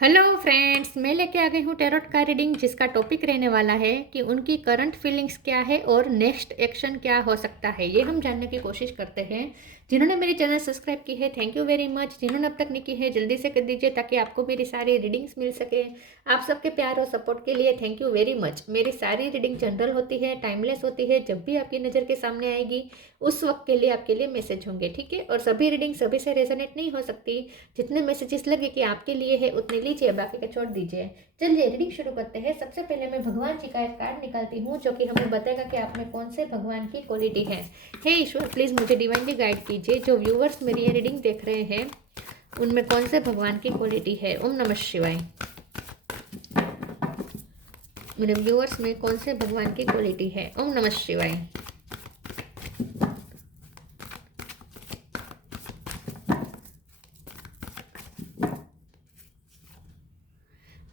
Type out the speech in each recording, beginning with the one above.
Hello friends, मैं लेके आ गई हूँ टैरोट का रीडिंग जिसका टॉपिक रहने वाला है कि उनकी करंट फीलिंग्स क्या है और नेक्स्ट एक्शन क्या हो सकता है। ये हम जानने की कोशिश करते हैं। जिन्होंने मेरी चैनल सब्सक्राइब की है, थैंक यू वेरी मच। जिन्होंने अब तक नहीं की है, जल्दी से कर दीजिए ताकि आपको मेरी सारी रीडिंग्स मिल सके। आप सबके प्यार और सपोर्ट के लिए थैंक यू वेरी मच। मेरी सारी रीडिंग जनरल होती है, टाइमलेस होती है। जब भी आपकी नज़र के सामने आएगी उस वक्त के लिए आपके लिए मैसेज होंगे, ठीक है। और सभी रीडिंग सभी से रेजोनेट नहीं हो सकती। जितने मैसेजेस लगे कि आपके लिए है उतने लीजिए, बाकी का छोड़ दीजिए। चलिए रीडिंग शुरू करते हैं। सबसे पहले मैं भगवान जी का एक कार्ड निकालती हूँ जो कि हमें बताएगा कि आप में कौन से भगवान की क्वालिटी है। हे ईश्वर, प्लीज मुझे डिवाइनली गाइड कीजिए। जो व्यूवर्स मेरी ये रीडिंग देख रहे हैं उनमें कौन से भगवान की क्वालिटी है। ओम नमः शिवाय। मेरे व्यूवर्स में कौन से भगवान की क्वालिटी है। ओम नमः शिवाय।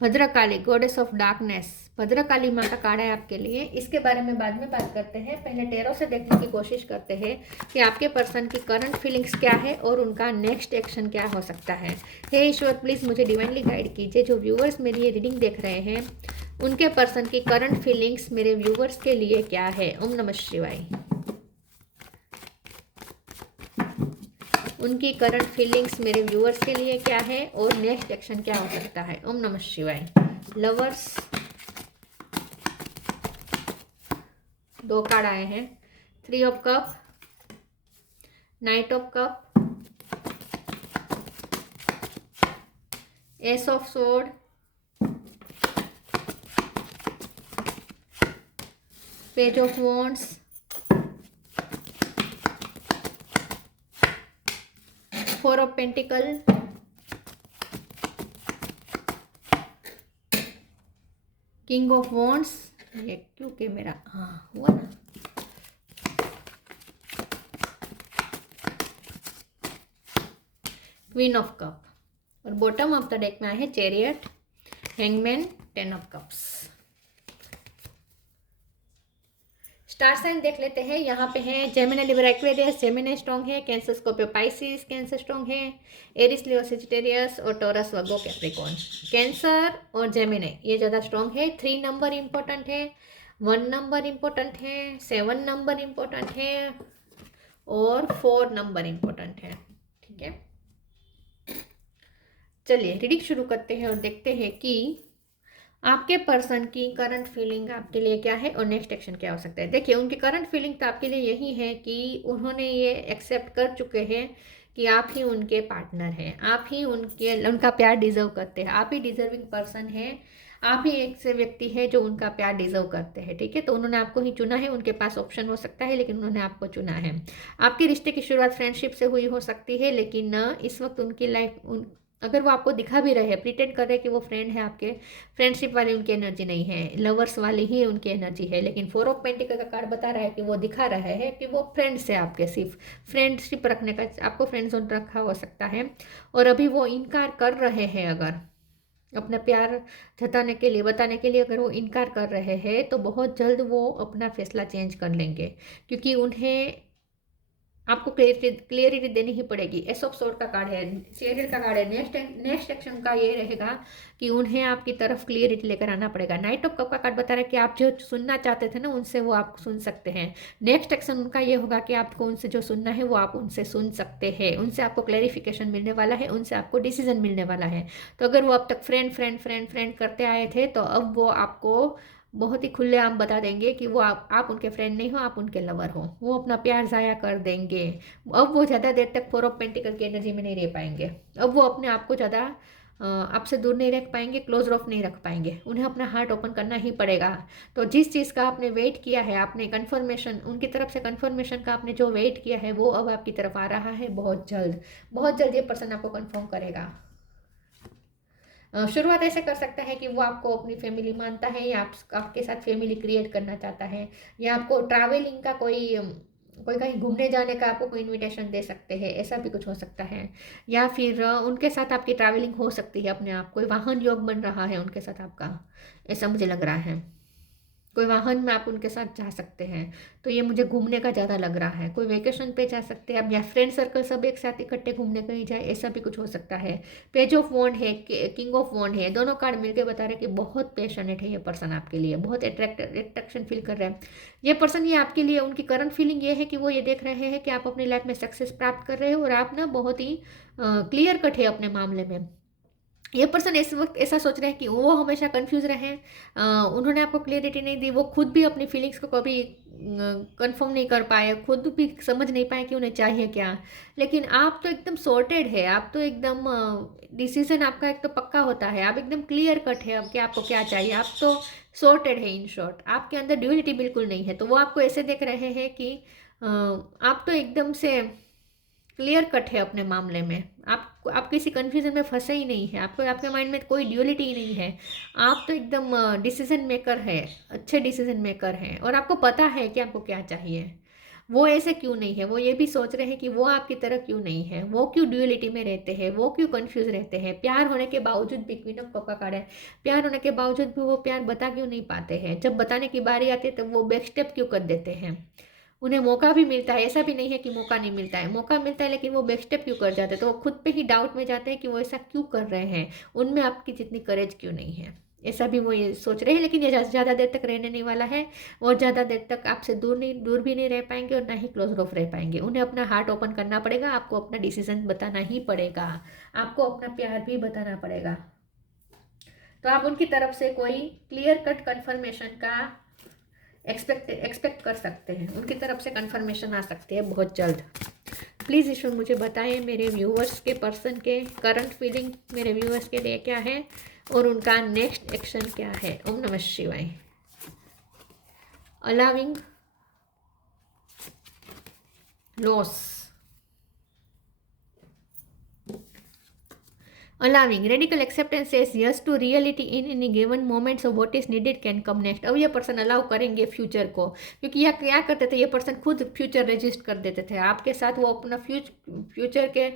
Bhadrakali, goddess of darkness. Bhadrakali माँ का कार्ड है आपके लिए। इसके बारे में बाद में बात करते हैं। पहले टेरो से देखने की कोशिश करते हैं कि आपके पर्सन की करंट फीलिंग्स क्या है और उनका नेक्स्ट एक्शन क्या हो सकता है। हे ईश्वर, प्लीज़ मुझे डिवाइनली गाइड कीजिए। जो व्यूवर्स मेरी ये रीडिंग देख रहे हैं उनके पर्सन की करंट फीलिंग्स मेरे व्यूवर्स के लिए क्या है। ओम नमः शिवाय। उनकी करंट फीलिंग्स मेरे व्यूअर्स के लिए क्या है और नेक्स्ट एक्शन क्या हो सकता है। ओम नमः शिवाय। लवर्स, दो कार्ड आए हैं। 3 of cup, knight of cup, ace of sword, page of wands, 4 of pentacle, king of wands. ये क्योंकि मेरा हुआ ना, क्वीन ऑफ कप। और बॉटम ऑफ द डेक में आए हैं chariot, hangman, 10 of cups. Star sign देख लेते हैं। यहाँ पे है Gemini, Libra, Aquarius. Gemini strong है, Cancer, Scorpio, Pisces Cancer strong है, एरिस, लियो, सेजिटेरियस और टॉरस, वर्गो, कैप्रिकॉर्न। कैंसर और जेमिनी ये ज़्यादा स्ट्रॉन्ग है। 3 नंबर इंपॉर्टेंट है, 1 नंबर इंपॉर्टेंट है, 7 नंबर इंपॉर्टेंट है और 4 नंबर इंपॉर्टेंट है, ठीक है। चलिए रीडिंग शुरू करते हैं और देखते हैं कि आपके पर्सन की करंट फीलिंग आपके लिए क्या है और नेक्स्ट एक्शन क्या हो सकता है। देखिए, उनकी करंट फीलिंग तो आपके लिए यही है कि उन्होंने ये एक्सेप्ट कर चुके हैं कि आप ही उनके पार्टनर हैं, आप ही उनका प्यार डिजर्व करते हैं, आप ही डिजर्विंग पर्सन हैं, आप ही एक से व्यक्ति है जो उनका प्यार डिजर्व करते हैं, ठीक है। तो उन्होंने आपको ही चुना है। उनके पास ऑप्शन हो सकता है लेकिन उन्होंने आपको चुना है। आपके रिश्ते की शुरुआत फ्रेंडशिप से हुई हो सकती है, लेकिन इस वक्त उनकी लाइफ अगर वो आपको दिखा भी रहे हैं, प्रिटेंड कर रहे हैं कि वो फ्रेंड है आपके, फ्रेंडशिप वाली उनकी एनर्जी नहीं है, लवर्स वाली ही उनकी एनर्जी है। लेकिन 4 ऑफ पेंटिकल का कार्ड बता रहा है कि वो दिखा रहा है कि वो फ्रेंड्स है आपके, सिर्फ फ्रेंडशिप रखने का आपको फ्रेंड जोन रखा हो सकता है। और अभी वो इनकार कर रहे हैं, अगर अपना प्यार जताने के लिए, बताने के लिए अगर वो इनकार कर रहे हैं तो बहुत जल्द वो अपना फैसला चेंज कर लेंगे, क्योंकि उन्हें आपको क्लियरिटी देनी ही पड़ेगी। एस ऑफ सोर्ड का कार्ड है, चैरियट का कार्ड है। नेक्स्ट एक्शन का ये रहेगा कि उन्हें आपकी तरफ क्लियरिटी लेकर आना पड़ेगा। नाइट ऑफ कप का कार्ड बता रहा है कि आप जो सुनना चाहते थे ना उनसे वो आप सुन सकते हैं। नेक्स्ट एक्शन उनका ये होगा कि आपको उनसे जो सुनना है वो आप उनसे सुन सकते हैं। उनसे आपको क्लैरिफिकेशन मिलने वाला है, उनसे आपको डिसीजन मिलने वाला है। तो अगर वो अब तक फ्रेंड फ्रेंड फ्रेंड फ्रेंड करते आए थे तो अब वो आपको बहुत ही खुलेआम बता देंगे कि वो आप उनके फ्रेंड नहीं हो, आप उनके लवर हो। वो अपना प्यार ज़ाया कर देंगे। अब वो ज़्यादा देर तक 4 ऑफ पेंटिकल की एनर्जी में नहीं रह पाएंगे। अब वो अपने आप को ज़्यादा आपसे दूर नहीं रख पाएंगे, क्लोज ऑफ नहीं रख पाएंगे। उन्हें अपना हार्ट ओपन करना ही पड़ेगा। तो जिस चीज़ का आपने वेट किया है, आपने कन्फर्मेशन उनकी तरफ से, कन्फर्मेशन का आपने जो वेट किया है वो अब आपकी तरफ आ रहा है। बहुत जल्द, बहुत जल्द ये पर्सन आपको कन्फर्म करेगा। शुरुआत ऐसे कर सकता है कि वो आपको अपनी फैमिली मानता है या आपके साथ फैमिली क्रिएट करना चाहता है, या आपको ट्रैवलिंग का कोई कहीं घूमने जाने का आपको कोई इनविटेशन दे सकते हैं, ऐसा भी कुछ हो सकता है। या फिर उनके साथ आपकी ट्रैवलिंग हो सकती है अपने आप, कोई वाहन योग बन रहा है उनके साथ आपका, ऐसा मुझे लग रहा है। कोई वाहन में आप उनके साथ जा सकते हैं, तो ये मुझे घूमने का ज़्यादा लग रहा है। कोई वेकेशन पे जा सकते हैं आप, या फ्रेंड सर्कल सब एक साथ इकट्ठे घूमने कहीं जाए, ऐसा भी कुछ हो सकता है। पेज ऑफ वॉन्ड है, किंग ऑफ वॉन्ड है, दोनों कार्ड मिलकर बता रहे हैं कि बहुत पैशनेट है ये पर्सन आपके लिए, बहुत अट्रैक्शन फील कर रहे हैं ये पर्सन। ये आपके लिए उनकी करंट फीलिंग ये है कि वो ये देख रहे हैं कि आप अपनी लाइफ में सक्सेस प्राप्त कर रहे हो, और आप ना बहुत ही क्लियर कट है अपने मामले में। ये पर्सन इस वक्त ऐसा सोच रहे हैं कि वो हमेशा कंफ्यूज रहे, उन्होंने आपको क्लियरिटी नहीं दी, वो खुद भी अपनी फीलिंग्स को कभी कंफर्म नहीं कर पाए, खुद भी समझ नहीं पाए कि उन्हें चाहिए क्या। लेकिन आप तो एकदम सॉर्टेड है, आप तो एकदम डिसीजन आपका एक तो पक्का होता है, आप एकदम क्लियर कट है अब कि आपको क्या चाहिए, आप तो सॉर्टेड है। इन शॉर्ट आपके अंदर ड्यूलिटी बिल्कुल नहीं है। तो वो आपको ऐसे देख रहे हैं कि आप तो एकदम से क्लियर कट है अपने मामले में, आप किसी कन्फ्यूजन में फंसे ही नहीं है, आपको आपके माइंड में कोई ड्यूलिटी ही नहीं है। आप तो एकदम डिसीजन मेकर है, अच्छे डिसीजन मेकर हैं, और आपको पता है कि आपको क्या चाहिए। वो ऐसे क्यों नहीं है, वो ये भी सोच रहे हैं कि वो आपकी तरह क्यों नहीं है, वो क्यों ड्यूलिटी में रहते हैं, वो क्यों कंफ्यूज रहते हैं। प्यार होने के बावजूद भी, क्वीन ऑफ कप का कार्ड है, प्यार होने के बावजूद भी वो प्यार बता क्यों नहीं पाते हैं। जब बताने की बारी आती है तो वो बैक स्टेप क्यों कर देते हैं। उन्हें मौका भी मिलता है, ऐसा भी नहीं है कि मौका नहीं मिलता है, मौका मिलता है, लेकिन वो बैक स्टेप क्यों कर जाते हैं। तो वो खुद पे ही डाउट में जाते हैं कि वो ऐसा क्यों कर रहे हैं, उनमें आपकी जितनी करेज क्यों नहीं है। ऐसा भी वो ये सोच रहे हैं। लेकिन ये ज़्यादा देर तक रहने नहीं वाला है, और ज़्यादा देर तक आपसे दूर भी नहीं रह पाएंगे, और ना ही क्लोज ऑफ रह पाएंगे। उन्हें अपना हार्ट ओपन करना पड़ेगा, आपको अपना डिसीजन बताना ही पड़ेगा, आपको अपना प्यार भी बताना पड़ेगा। तो आप उनकी तरफ से कोई क्लियर कट कन्फर्मेशन का एक्सपेक्ट कर सकते हैं, उनकी तरफ से कंफर्मेशन आ सकती है बहुत जल्द। प्लीज़ ईश्वर मुझे बताएं मेरे व्यूअर्स के पर्सन के करंट फीलिंग मेरे व्यूअर्स के लिए क्या है, और उनका नेक्स्ट एक्शन क्या है। ओम नमः शिवाय। Allowing loss, allowing radical acceptance says yes to reality in any given moment, so what is needed can come next। अब ये पर्सन अलाउ करेंगे फ्यूचर को, क्योंकि यह क्या करते थे, ये पर्सन खुद फ्यूचर रजिस्ट कर देते थे आपके साथ, वो अपना फ्यूचर के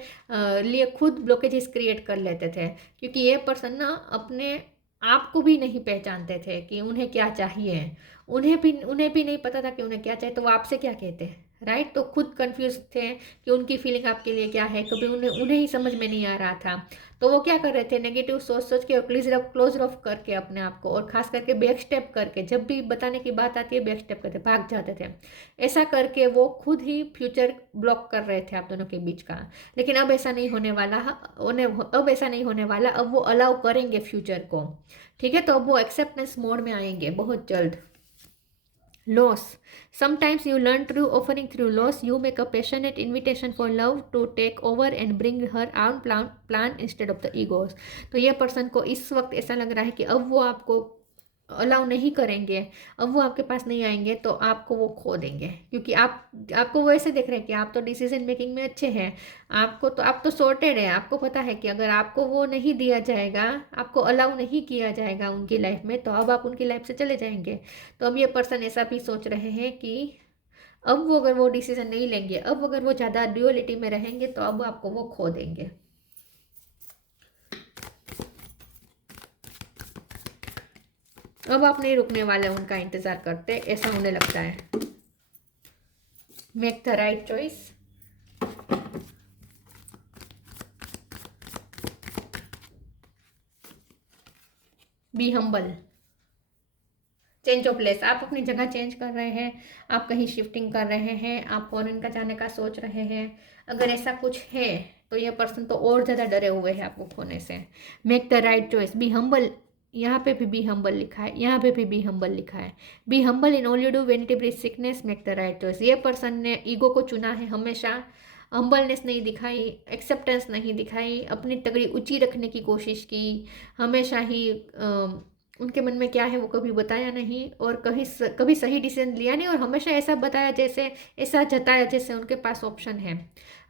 लिए खुद ब्लॉकेजेस क्रिएट कर लेते थे, क्योंकि ये पर्सन ना अपने आप को भी नहीं पहचानते थे कि उन्हें क्या चाहिए, उन्हें भी नहीं पता था कि उन्हें क्या चाहिए, तो वो आपसे क्या कहते हैं, राइट। तो खुद कंफ्यूज थे कि उनकी फीलिंग आपके लिए क्या है, कभी उन्हें ही समझ में नहीं आ रहा था। तो वो क्या कर रहे थे, नेगेटिव सोच के और क्लोज ऑफ करके अपने आप को, और खास करके बैक स्टेप करके, जब भी बताने की बात आती है बैक स्टेप करके भाग जाते थे। ऐसा करके वो खुद ही फ्यूचर ब्लॉक कर रहे थे आप दोनों के बीच का। लेकिन अब ऐसा नहीं होने वाला, अब ऐसा नहीं होने वाला, अब वो अलाउ करेंगे फ्यूचर को, ठीक है। तो अब वो एक्सेप्टेंस मोड में आएंगे बहुत जल्द। Loss. Sometimes you learn through offering through loss. You make a passionate invitation for love to take over and bring her own plan instead of the egos. तो ये पर्सन को इस वक्त ऐसा लग रहा है कि अब वो आपको अलाउ नहीं करेंगे, अब वो आपके पास नहीं आएंगे, तो आपको वो खो देंगे, क्योंकि आपको वो ऐसे देख रहे हैं कि आप तो डिसीजन मेकिंग में अच्छे हैं, आप तो सॉर्टेड है, आपको पता है कि अगर आपको वो नहीं दिया जाएगा, आपको अलाउ नहीं किया जाएगा उनकी लाइफ में, तो अब आप उनकी लाइफ से चले जाएंगे। तो अब ये पर्सन ऐसा भी सोच रहे हैं कि अब वो अगर वो डिसीजन नहीं लेंगे, अब अगर वो ज़्यादा ड्यूअलिटी में रहेंगे, तो अब आपको वो खो देंगे। अब आप नहीं रुकने वाले, उनका इंतजार करते, ऐसा उन्हें लगता है। Make the right choice. Be humble. Change of place, आप अपनी जगह चेंज कर रहे हैं, आप कहीं शिफ्टिंग कर रहे हैं, आप फॉरेन का जाने का सोच रहे हैं। अगर ऐसा कुछ है तो ये पर्सन तो और ज़्यादा डरे हुए हैं आपको खोने से। Make the right choice. Be humble, यहाँ पे भी बी हम्बल लिखा है, यहाँ पे भी बी हम्बल लिखा है। Be humble in all you do, when it breeds sickness, make the right choice. ये पर्सन ने ईगो को चुना है हमेशा, हम्बलनेस नहीं दिखाई, एक्सेप्टेंस नहीं दिखाई, अपनी तगड़ी ऊंची रखने की कोशिश की, हमेशा ही उनके मन में क्या है वो कभी बताया नहीं, और कभी सही डिसीजन लिया नहीं, और हमेशा ऐसा बताया जैसे, ऐसा जताया जैसे उनके पास ऑप्शन है,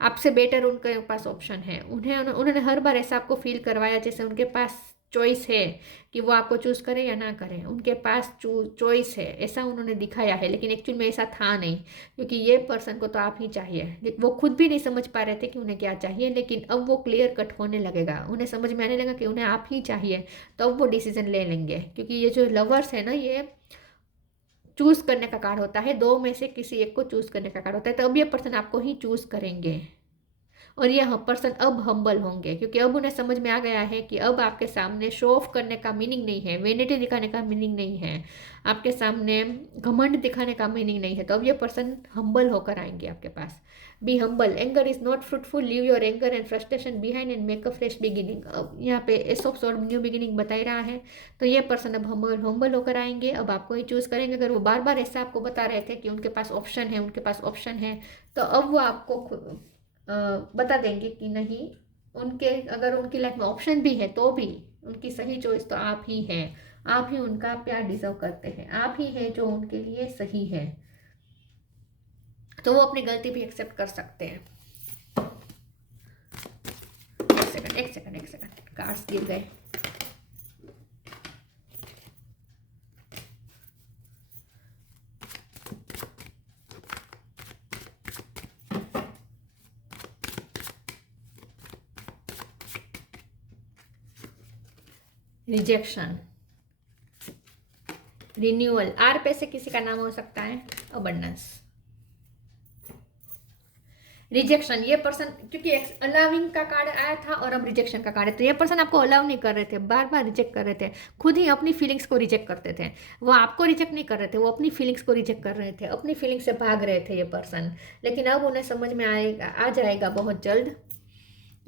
आपसे बेटर उनके पास ऑप्शन है। उन्होंने हर बार ऐसा आपको फील करवाया जैसे उनके पास चॉइस है कि वो आपको चूज़ करें या ना करें, उनके पास चॉइस है, ऐसा उन्होंने दिखाया है। लेकिन एक्चुअल में ऐसा था नहीं, क्योंकि ये पर्सन को तो आप ही चाहिए, लेकिन वो खुद भी नहीं समझ पा रहे थे कि उन्हें क्या चाहिए। लेकिन अब वो क्लियर कट होने लगेगा, उन्हें समझ में आने लगा कि उन्हें आप ही चाहिए, तो अब वो डिसीजन ले लेंगे। क्योंकि ये जो लवर्स है ना, ये चूज़ करने का कार्ड होता है, दो में से किसी एक को चूज़ करने का कार्ड होता है। तो अब ये पर्सन आपको ही चूज़ करेंगे और ये पर्सन अब हम्बल होंगे, क्योंकि अब उन्हें समझ में आ गया है कि अब आपके सामने शो ऑफ करने का मीनिंग नहीं है, वेनिटी दिखाने का मीनिंग नहीं है, आपके सामने घमंड दिखाने का मीनिंग नहीं है। तो अब ये पर्सन हम्बल होकर आएंगे आपके पास। Be humble, anger is not fruitful, leave your anger and frustration behind and make a fresh beginning. अब यहाँ पे ace of sword new beginning बता ही रहा है। तो ये पर्सन अब हम्बल होकर आएंगे, अब आपको ही चूज करेंगे। अगर वो बार बार ऐसा आपको बता रहे थे कि उनके पास ऑप्शन है, उनके पास ऑप्शन है, तो अब वो आपको बता देंगे कि नहीं, उनके अगर उनकी लाइफ में ऑप्शन भी है तो भी उनकी सही चॉइस तो आप ही हैं। आप ही उनका प्यार डिजर्व करते हैं, आप ही हैं जो उनके लिए सही है। तो वो अपनी गलती भी एक्सेप्ट कर सकते हैं। एक सेकंड कार्ड्स गिर गए। रिजेक्शन, रिन्यूअल, आर पे से किसी का नाम हो सकता है, अबंडेंस, रिजेक्शन। ये पर्सन, क्योंकि अलाउिंग का कार्ड आया था और अब रिजेक्शन का कार्ड है, तो ये पर्सन आपको अलाउ नहीं कर रहे थे, बार बार रिजेक्ट कर रहे थे, खुद ही अपनी फीलिंग्स को रिजेक्ट करते थे। वो आपको रिजेक्ट नहीं कर रहे थे, वो अपनी फीलिंग्स को रिजेक्ट कर रहे थे, अपनी फीलिंग्स से भाग रहे थे ये पर्सन। लेकिन अब उन्हें समझ में आ जाएगा बहुत जल्द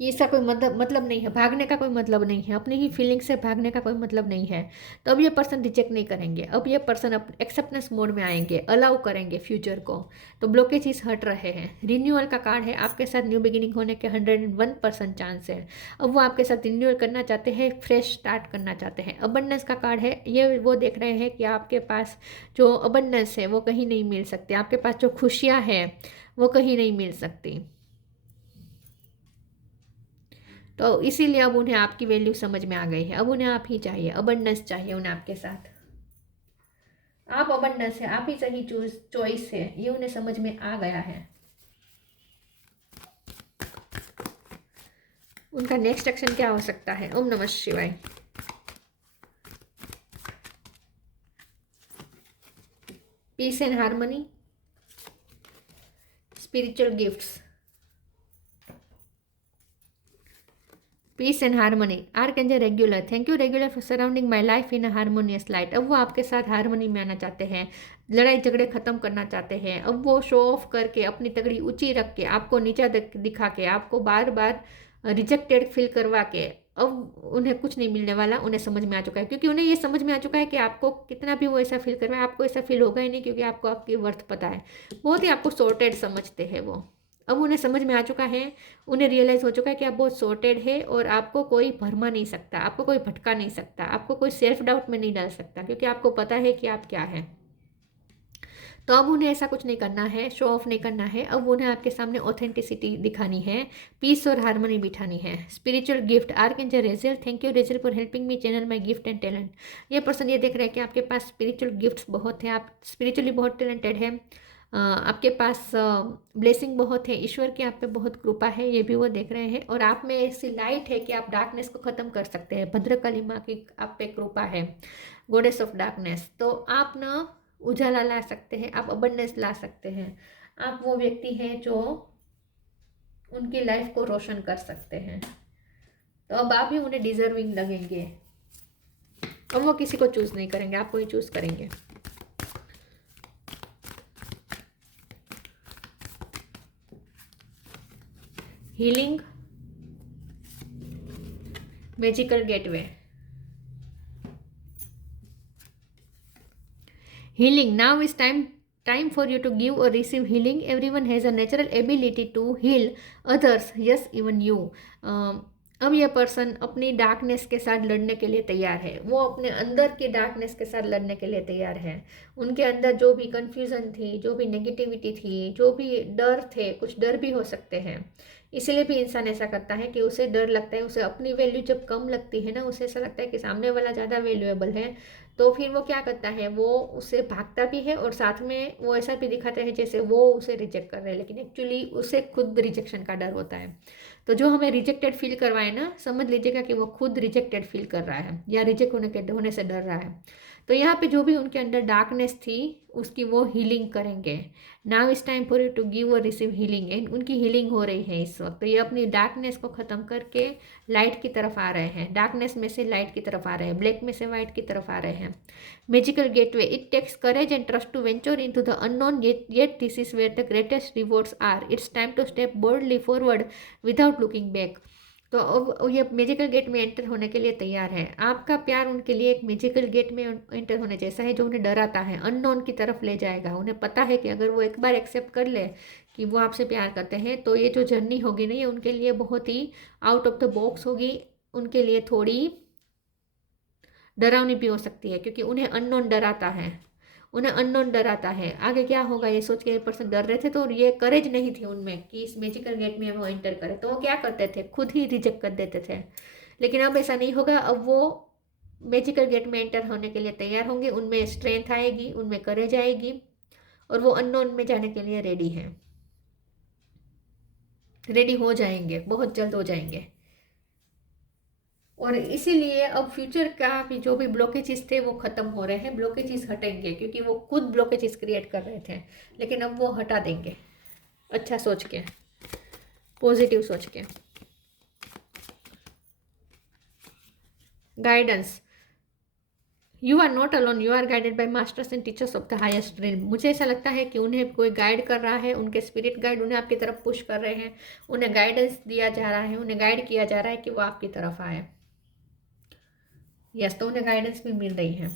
कि इसका कोई मतलब नहीं है, भागने का कोई मतलब नहीं है, अपनी ही फीलिंग से भागने का कोई मतलब नहीं है। तो अब ये पर्सन रिजेक्ट नहीं करेंगे, अब ये पर्सन एक्सेप्टेंस मोड में आएंगे, अलाउ करेंगे फ्यूचर को। तो ब्लॉकेजेस हट रहे हैं। रिन्यूअल का कार्ड है, आपके साथ न्यू बिगिनिंग होने के 101% चांस है। अब वो आपके साथ रिन्यूअल करना चाहते हैं, फ्रेश स्टार्ट करना चाहते हैं। अबंडेंस का कार्ड है, ये वो देख रहे हैं कि आपके पास जो अबंडेंस है वो कहीं नहीं मिल सकती, आपके पास जो खुशियाँ हैं वो कहीं नहीं मिल सकती। तो इसीलिए अब उन्हें आपकी वैल्यू समझ में आ गई है, अब उन्हें आप ही चाहिए, अबंडेंस चाहिए उन्हें आपके साथ। आप अबंडेंस है, आप ही सही चॉइस है, ये उन्हें समझ में आ गया है। उनका नेक्स्ट एक्शन क्या हो सकता है? ओम नमः शिवाय। Peace and harmony, spiritual gifts, peace and harmony, archangel Raguel, thank you Raguel for surrounding my life in a harmonious light. अब वो आपके साथ हारमोनी में आना चाहते हैं, लड़ाई झगड़े खत्म करना चाहते हैं। अब वो शो ऑफ करके, अपनी तगड़ी ऊंची रख के, आपको नीचा दिखा के, आपको बार बार रिजेक्टेड फील करवा के, अब उन्हें कुछ नहीं मिलने वाला, उन्हें समझ में आ चुका है। क्योंकि उन्हें ये समझ में आ चुका है कि आपको कितना भी वो ऐसा फील करवाए, आपको ऐसा फील होगा ही नहीं, क्योंकि आपको आपकी वर्थ पता है। बहुत ही आपको सॉर्टेड समझते हैं वो। अब उन्हें समझ में आ चुका है, उन्हें रियलाइज़ हो चुका है कि आप बहुत सॉर्टेड है और आपको कोई भरमा नहीं सकता, आपको कोई भटका नहीं सकता, आपको कोई सेल्फ डाउट में नहीं डाल सकता, क्योंकि आपको पता है कि आप क्या है। तो अब उन्हें ऐसा कुछ नहीं करना है, शो ऑफ नहीं करना है। अब उन्हें आपके सामने ऑथेंटिसिटी दिखानी है, पीस और हार्मनी बिठानी है। Spiritual gift, archangel resale, thank you resale for helping me channel my gift and talent. ये पर्सन ये देख रहे हैं कि आपके पास स्पिरिचुअल गिफ्ट्स बहुत है, आप स्पिरिचुअली बहुत टैलेंटेड है, आपके पास ब्लेसिंग बहुत है, ईश्वर की आप पे बहुत कृपा है, ये भी वो देख रहे हैं। और आप में ऐसी लाइट है कि आप डार्कनेस को ख़त्म कर सकते हैं, भद्रकाली माँ की आप पे कृपा है, गॉडेस ऑफ डार्कनेस। तो आप ना उजाला ला सकते हैं, आप अबंडेंस ला सकते हैं, आप वो व्यक्ति हैं जो उनकी लाइफ को रोशन कर सकते हैं। तो अब आप ही उन्हें डिजर्विंग लगेंगे। अब वो किसी को चूज़ नहीं करेंगे, आपको ही चूज़ करेंगे। Healing, magical gateway, healing, now is time for you to give or receive healing. Everyone has a natural ability to heal others, yes even you. अब यह पर्सन अपनी डार्कनेस के साथ लड़ने के लिए तैयार है, वो अपने अंदर की डार्कनेस के साथ लड़ने के लिए तैयार है। उनके अंदर जो भी कन्फ्यूज़न थी, जो भी नेगेटिविटी थी, जो भी डर थे, कुछ डर भी हो सकते हैं, इसलिए भी इंसान ऐसा करता है कि उसे डर लगता है, उसे अपनी वैल्यू जब कम लगती है ना, उसे ऐसा लगता है कि सामने वाला ज़्यादा वैल्यूएबल है, तो फिर वो क्या करता है, वो उससे भागता भी है और साथ में वो ऐसा भी दिखाता है जैसे वो उसे रिजेक्ट कर रहे हैं, लेकिन एक्चुअली उसे खुद रिजेक्शन का डर होता है। तो जो हमें रिजेक्टेड फील करवाए ना, समझ लीजिएगा कि वो खुद रिजेक्टेड फील कर रहा है या रिजेक्ट होने से डर रहा है। तो यहाँ पे जो भी उनके अंदर डार्कनेस थी उसकी वो हीलिंग करेंगे। Now is time for you to give और रिसीव हीलिंग, एंड उनकी हीलिंग हो रही है इस वक्त। तो ये अपनी डार्कनेस को ख़त्म करके लाइट की तरफ आ रहे हैं, डार्कनेस में से लाइट की तरफ आ रहे हैं, ब्लैक में से वाइट की तरफ आ रहे हैं। Magical gateway, it takes courage and trust to venture into the unknown, yet this is where the greatest rewards are. It's time to step boldly forward without looking back. तो अब ये magical gate में enter होने के लिए तैयार है। आपका प्यार उनके लिए एक मैजिकल गेट में एंटर होने जैसा है, जो उन्हें डराता है, अननोन की तरफ ले जाएगा। उन्हें पता है कि अगर वो एक बार एक्सेप्ट कर ले कि वो आपसे प्यार करते हैं, तो ये जो जर्नी होगी ना, ये उनके लिए बहुत ही आउट ऑफ द बॉक्स होगी, उनके लिए थोड़ी डरावनी भी हो सकती है, क्योंकि उन्हें अननोन डराता है, उन्हें अननोन डराता है। आगे क्या होगा ये सोच के ये पर्सन डर रहे थे, तो ये करेज नहीं थी उनमें कि इस मैजिकल गेट में वो एंटर करे, तो वो क्या करते थे, खुद ही रिजेक्ट कर देते थे। लेकिन अब ऐसा नहीं होगा, अब वो मैजिकल गेट में एंटर होने के लिए तैयार होंगे, उनमें स्ट्रेंथ आएगी, उनमें करेज आएगी, और वो अननोन में जाने के लिए रेडी हैं, रेडी हो जाएंगे, बहुत जल्द हो जाएंगे। और इसीलिए अब फ्यूचर का भी जो भी ब्लॉकेजेस थे वो ख़त्म हो रहे हैं, ब्लॉकेजेस हटेंगे, क्योंकि वो खुद ब्लॉकेजेस क्रिएट कर रहे थे, लेकिन अब वो हटा देंगे, अच्छा सोच के, पॉजिटिव सोच के। Guidance, you are not alone, you are guided by masters and teachers of the highest dream. मुझे ऐसा लगता है कि उन्हें कोई गाइड कर रहा है, उनके स्पिरिट गाइड उन्हें आपकी तरफ पुश कर रहे हैं, उन्हें गाइडेंस दिया जा रहा है, उन्हें गाइड किया जा रहा है कि वो आपकी तरफ आए। यस, तो उन्हें गाइडेंस भी मिल रही है।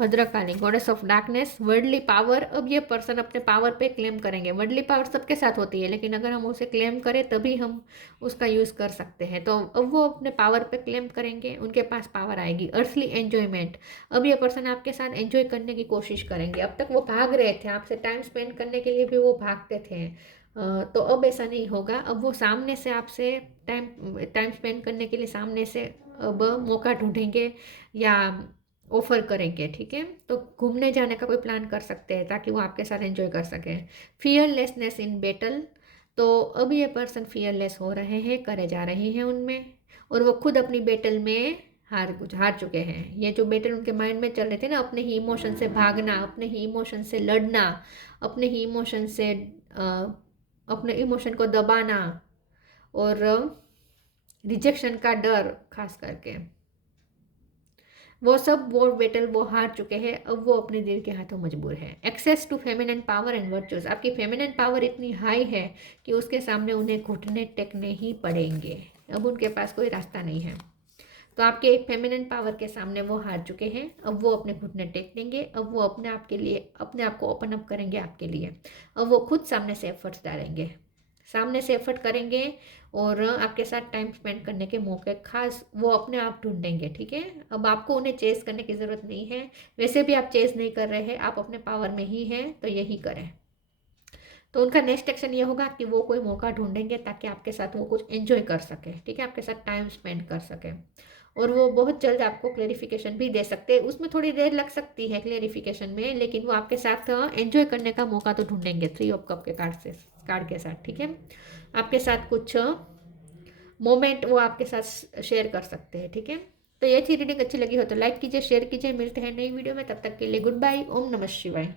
Bhadrakali, goddess of darkness, worldly power. अब ये पर्सन अपने पावर पे क्लेम करेंगे। वर्ल्डली पावर सबके साथ होती है, लेकिन अगर हम उसे क्लेम करें तभी हम उसका यूज़ कर सकते हैं। तो अब वो अपने पावर पे क्लेम करेंगे, उनके पास पावर आएगी। अर्थली एन्जॉयमेंट, अब ये पर्सन आपके साथ एंजॉय करने की कोशिश करेंगे। अब तक वो भाग रहे थे, आपसे टाइम स्पेंड करने के लिए भी वो भागते थे, तो अब ऐसा नहीं होगा। अब वो सामने से आपसे टाइम स्पेंड करने के लिए सामने से अब मौका ढूंढेंगे या ऑफर करेंगे, ठीक है। तो घूमने जाने का कोई प्लान कर सकते हैं ताकि वो आपके साथ एंजॉय कर सकें। फियरलेसनेस इन बैटल, तो अब ये पर्सन फियरलेस हो रहे हैं, करे जा रही हैं उनमें, और वो खुद अपनी बैटल में हार चुके हैं। ये जो बैटल उनके माइंड में चल रहे थे ना, अपने ही इमोशन से भागना, अपने ही इमोशन से लड़ना, अपने ही इमोशन से अपने इमोशन को दबाना, और रिजेक्शन का डर खास करके, वो बैटल वो हार चुके हैं। अब वो अपने दिल के हाथों मजबूर है। Access to feminine power and virtuous, आपकी फेमिनिन पावर इतनी हाई है कि उसके सामने उन्हें घुटने टेकने ही पड़ेंगे, अब उनके पास कोई रास्ता नहीं है। तो आपके एक फेमिनिन पावर के सामने वो हार चुके हैं, अब वो अपने घुटने टेक देंगे, अब वो अपने आप के लिए, अपने आप को ओपन अप करेंगे आपके लिए। अब वो खुद सामने से एफर्ट्स डालेंगे, सामने से एफर्ट करेंगे, और आपके साथ टाइम स्पेंड करने के मौके खास वो अपने आप ढूंढेंगे, ठीक है। अब आपको उन्हें चेस करने की ज़रूरत नहीं है, वैसे भी आप चेस नहीं कर रहे हैं, आप अपने पावर में ही हैं, तो यही करें। तो उनका नेक्स्ट एक्शन ये होगा कि वो कोई मौका ढूंढेंगे ताकि आपके साथ वो कुछ एंजॉय कर सके, ठीक है, आपके साथ टाइम स्पेंड कर सके। और वो बहुत जल्द आपको क्लेरिफिकेशन भी दे सकते हैं, उसमें थोड़ी देर लग सकती है क्लेरिफिकेशन में, लेकिन वो आपके साथ एंजॉय करने का मौका तो ढूंढेंगे 3 ऑफ कप के कार्ड के साथ, ठीक है। आपके साथ कुछ मोमेंट वो आपके साथ शेयर कर सकते हैं, ठीक है। तो ये थी रीडिंग, अच्छी लगी हो तो लाइक कीजिए, शेयर कीजिए। मिलते हैं नई वीडियो में, तब तक के लिए गुड बाय, ओम नमः शिवाय।